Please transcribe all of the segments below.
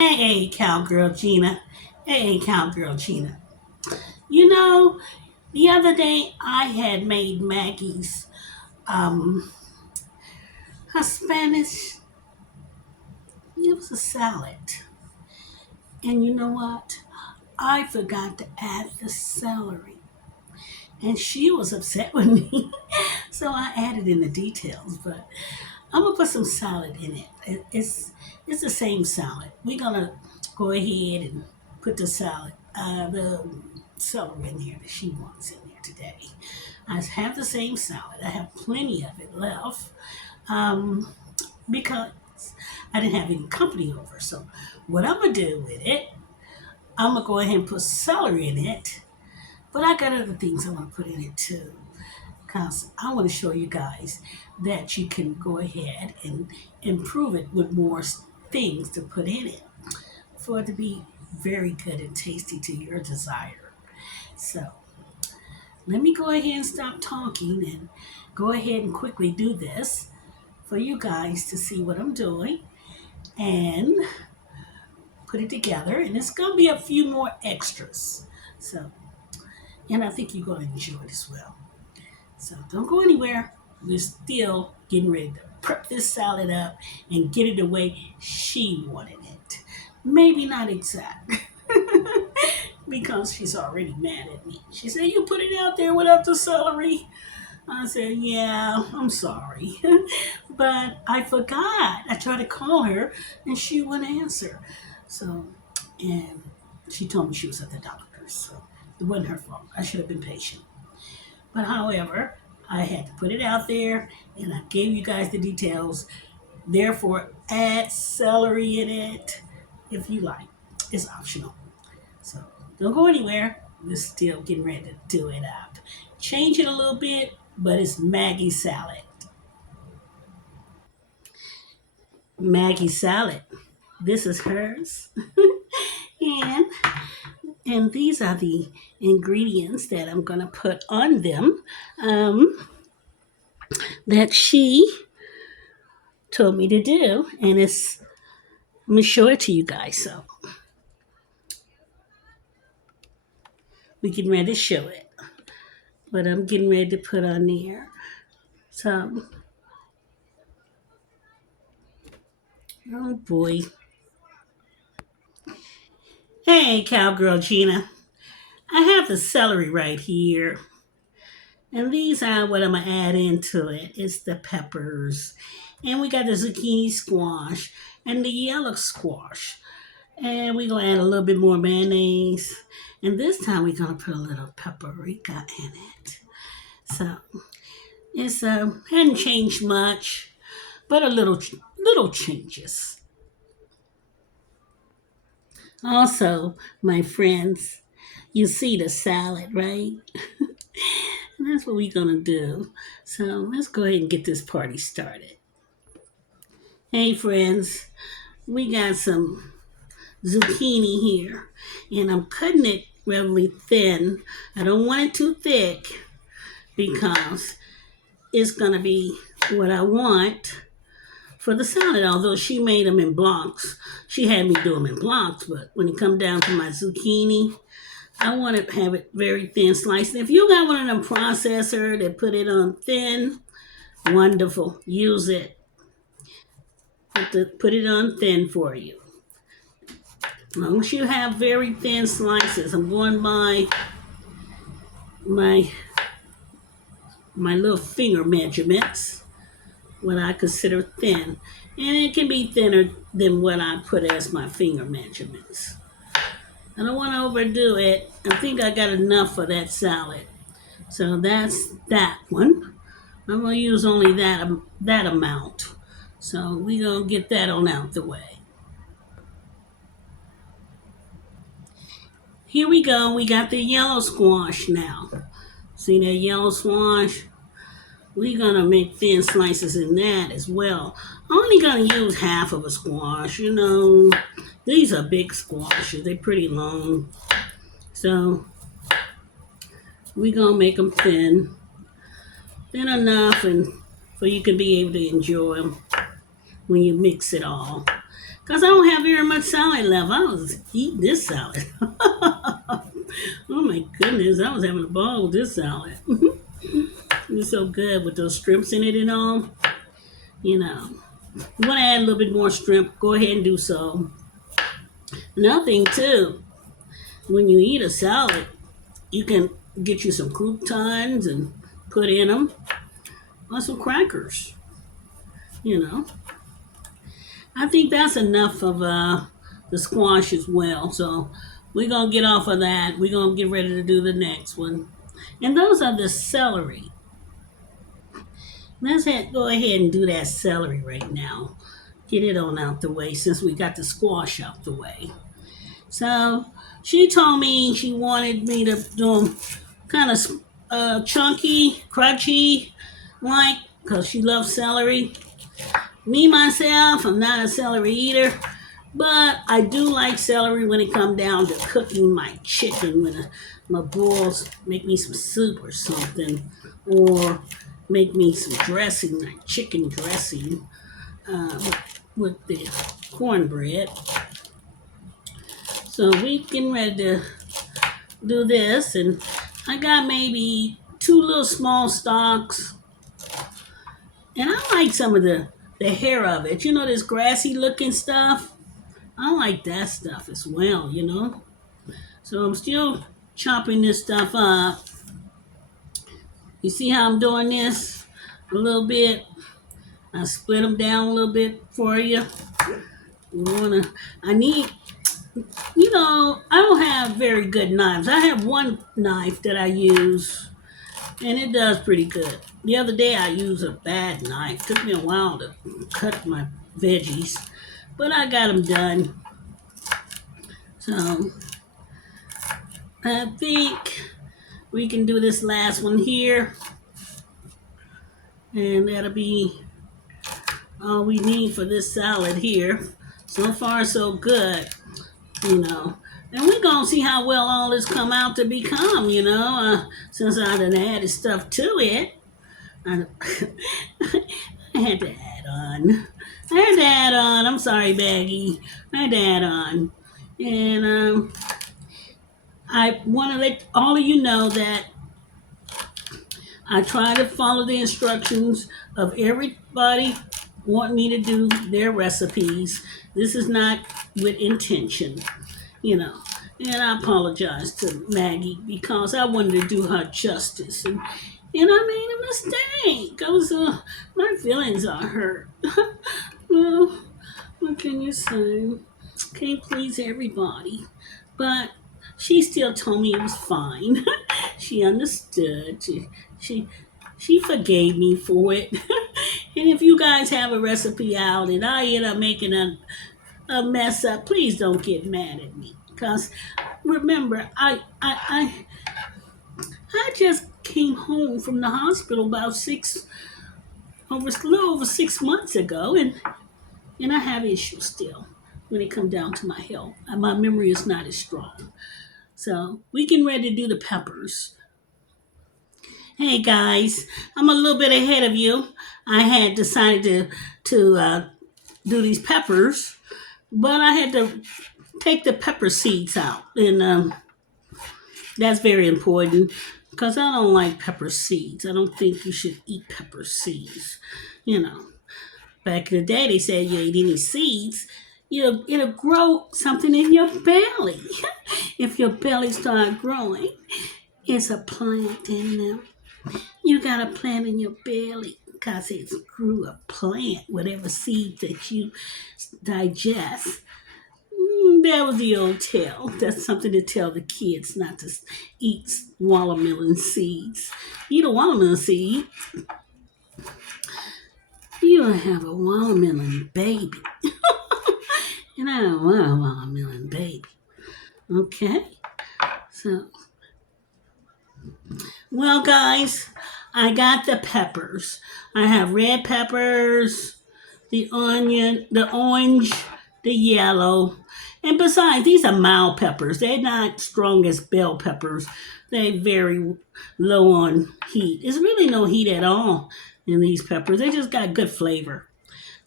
Hey, Cowgirl Gina. Hey, Cowgirl Gina. You know, the other day I had made Maggie's um her Spanish. It was a salad, and you know what? I forgot to add the celery, and she was upset with me. So I added in the details, but I'm gonna put some salad in it. It's the same salad. We're gonna go ahead and put the celery in here that she wants in there today. I have the same salad. I have plenty of it left um, because I didn't have any company over. So what I'm gonna do with it, I'm gonna go ahead and put celery in it. But I got other things I want to put in it too. Because I want to show you guys that you can go ahead and improve it with more things to put in it for it to be very good and tasty to your desire. So let me go ahead and stop talking and go ahead and quickly do this for you guys to see what I'm doing and put it together. And it's going to be a few more extras. So, and I think you're going to enjoy it as well. So don't go anywhere. We're still getting ready to prep this salad up and get it the way she wanted it. Maybe not exact. Because she's already mad at me. She said, "You put it out there without the celery." I said, "Yeah, I'm sorry." But I forgot. I tried to call her and she wouldn't answer. So, and she told me she was at the doctor's. So it wasn't her fault. I should have been patient. But however, I had to put it out there and I gave you guys the details. Therefore, add celery in it if you like. It's optional. So don't go anywhere. We're still getting ready to do it up. Change it a little bit, but it's Maggie salad. Maggie salad. This is hers. and and these are the ingredients that I'm gonna put on them. That she told me to do, and it's I'm gonna show it to you guys. So we getting ready to show it. But I'm getting ready to put on there. So oh boy. Hey, Cowgirl Gina. I have the celery right here. And these are what I'm gonna add into it. It's the peppers. And we got the zucchini squash and the yellow squash. And we're gonna add a little bit more mayonnaise. And this time we're gonna put a little paprika in it. So it's hadn't changed much, but a little changes. Also, my friends, you see the salad, right? And that's what we're gonna do. So let's go ahead and get this party started. Hey friends, we got some zucchini here, and I'm cutting it really thin. I don't want it too thick because it's gonna be what I want for the salad. Although she made them in blocks, she had me do them in blocks. But when it comes down to my zucchini, I want to have it very thin sliced. And if you got one of them processor that put it on thin, wonderful. Use it. To put it on thin for you. As long as you have very thin slices, I'm going by my my little finger measurements, what I consider thin. And it can be thinner than what I put as my finger measurements. I don't want to overdo it. I think I got enough for that salad. So that's that one. I'm going to use only that amount. So we're going to get that on out the way. Here we go. We got the yellow squash now. See that yellow squash? We're gonna make thin slices in that as well. I'm only gonna use half of a squash, you know. These are big squashes, they're pretty long. So we're gonna make them thin. Thin enough and so you can be able to enjoy them when you mix it all. Because I don't have very much salad left. I was eating this salad. Oh my goodness, I was having a ball with this salad. It was so good with those shrimps in it and all. You know, you want to add a little bit more shrimp, go ahead and do so. Another thing too, when you eat a salad, you can get you some croutons and put in them, or some crackers. You know, I think that's enough of the squash as well. So we're gonna get off of that. We're gonna get ready to do the next one, and those are the celery. Go ahead and do that celery right now. Get it on out the way since we got the squash out the way. So she told me she wanted me to do them kind of chunky, crunchy, like, because she loves celery. Me, myself, I'm not a celery eater, but I do like celery when it comes down to cooking my chicken. When my boils make me some soup or something, or make me some dressing, like chicken dressing, with the cornbread. So we getting ready to do this, and I got maybe two little small stalks, and I like some of the hair of it. You know, this grassy looking stuff. I like that stuff as well. You know, so I'm still chopping this stuff up. You see how I'm doing this a little bit? I split them down a little bit for you. You wanna? I need. You know, I don't have very good knives. I have one knife that I use, and it does pretty good. The other day I used a bad knife. Took me a while to cut my veggies, but I got them done. So I think we can do this last one here, and that'll be all we need for this salad here. So far, so good, you know. And we're going to see how well all this come out to become, you know, since I done added stuff to it. I, I had to add on. I had to add on. I'm sorry, Maggie. I had to add on. And I want to let all of you know that I try to follow the instructions of everybody want me to do their recipes. This is not with intention, you know. And I apologize to Maggie because I wanted to do her justice. And I made a mistake. My feelings are hurt. Well, what can you say? Can't please everybody. But she still told me it was fine. She understood. She she forgave me for it. And if you guys have a recipe out and I end up making a mess up, please don't get mad at me. Because remember, I just came home from the hospital about a little over 6 months ago, and I have issues still when it comes down to my health. My memory is not as strong. So we getting ready to do the peppers. Hey guys, I'm a little bit ahead of you. I had decided to do these peppers, but I had to take the pepper seeds out, and that's very important because I don't like pepper seeds. I don't think you should eat pepper seeds. You know, back in the day they said you ate any seeds, it'll grow something in your belly. If your belly start growing, it's a plant in there. You got a plant in your belly because it grew a plant, whatever seed that you digest. That was the old tale. That's something to tell the kids not to eat watermelon seeds. Eat a watermelon seed, you'll have a watermelon baby. And I don't want a watermelon baby. Okay? So, well, guys, I got the peppers. I have red peppers, the onion, the orange, the yellow. And besides, these are mild peppers. They're not strong as bell peppers. They're very low on heat. There's really no heat at all in these peppers. They just got good flavor.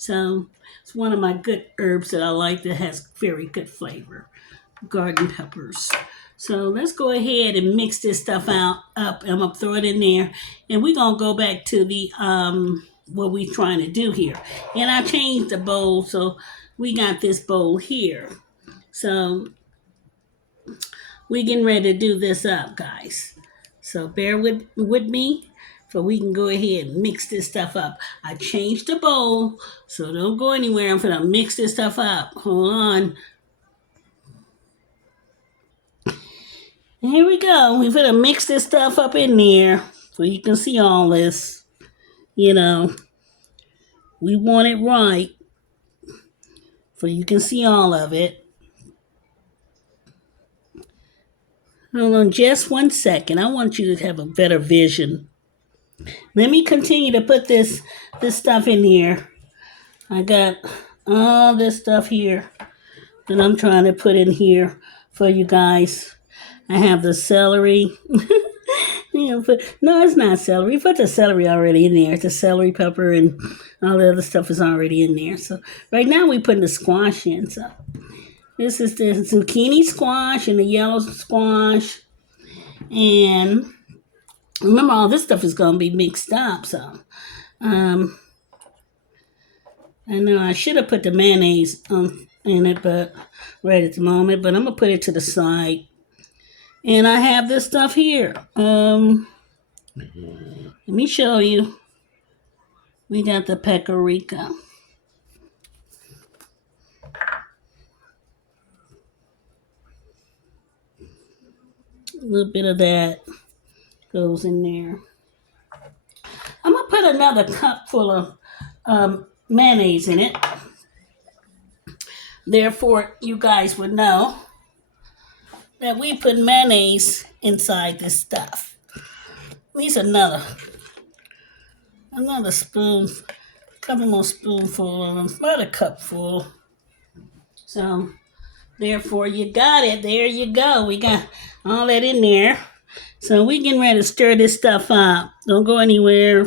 So it's one of my good herbs that I like that has very good flavor. Garden peppers. So let's go ahead and mix this stuff out up. I'm gonna throw it in there, and we're gonna go back to the what we trying to do here. And I changed the bowl, so we got this bowl here. So we getting ready to do this up, guys. So bear with me, so we can go ahead and mix this stuff up. I changed the bowl, so don't go anywhere. I'm gonna mix this stuff up. Hold on. Here we go. We're gonna mix this stuff up in there so you can see all this. You know, we want it right so you can see all of it. Hold on just 1 second. I want you to have a better vision. Let me continue to put this stuff in here. I got all this stuff here that I'm trying to put in here for you guys. I have the celery. No, it's not celery. Put the celery already in there. The celery pepper and all the other stuff is already in there. So right now we're putting the squash in. So this is the zucchini squash and the yellow squash. And remember, all this stuff is going to be mixed up. So I know I should have put the mayonnaise in it, but right at the moment. But I'm going to put it to the side. And I have this stuff here. Let me show you. We got the paprika. A little bit of that goes in there. I'm going to put another cup full of mayonnaise in it. Therefore, you guys would know that we put mayonnaise inside this stuff. At least another spoon, a couple more spoonfuls, about a cup full. So, therefore, you got it. There you go. We got all that in there. So we getting ready to stir this stuff up. Don't go anywhere.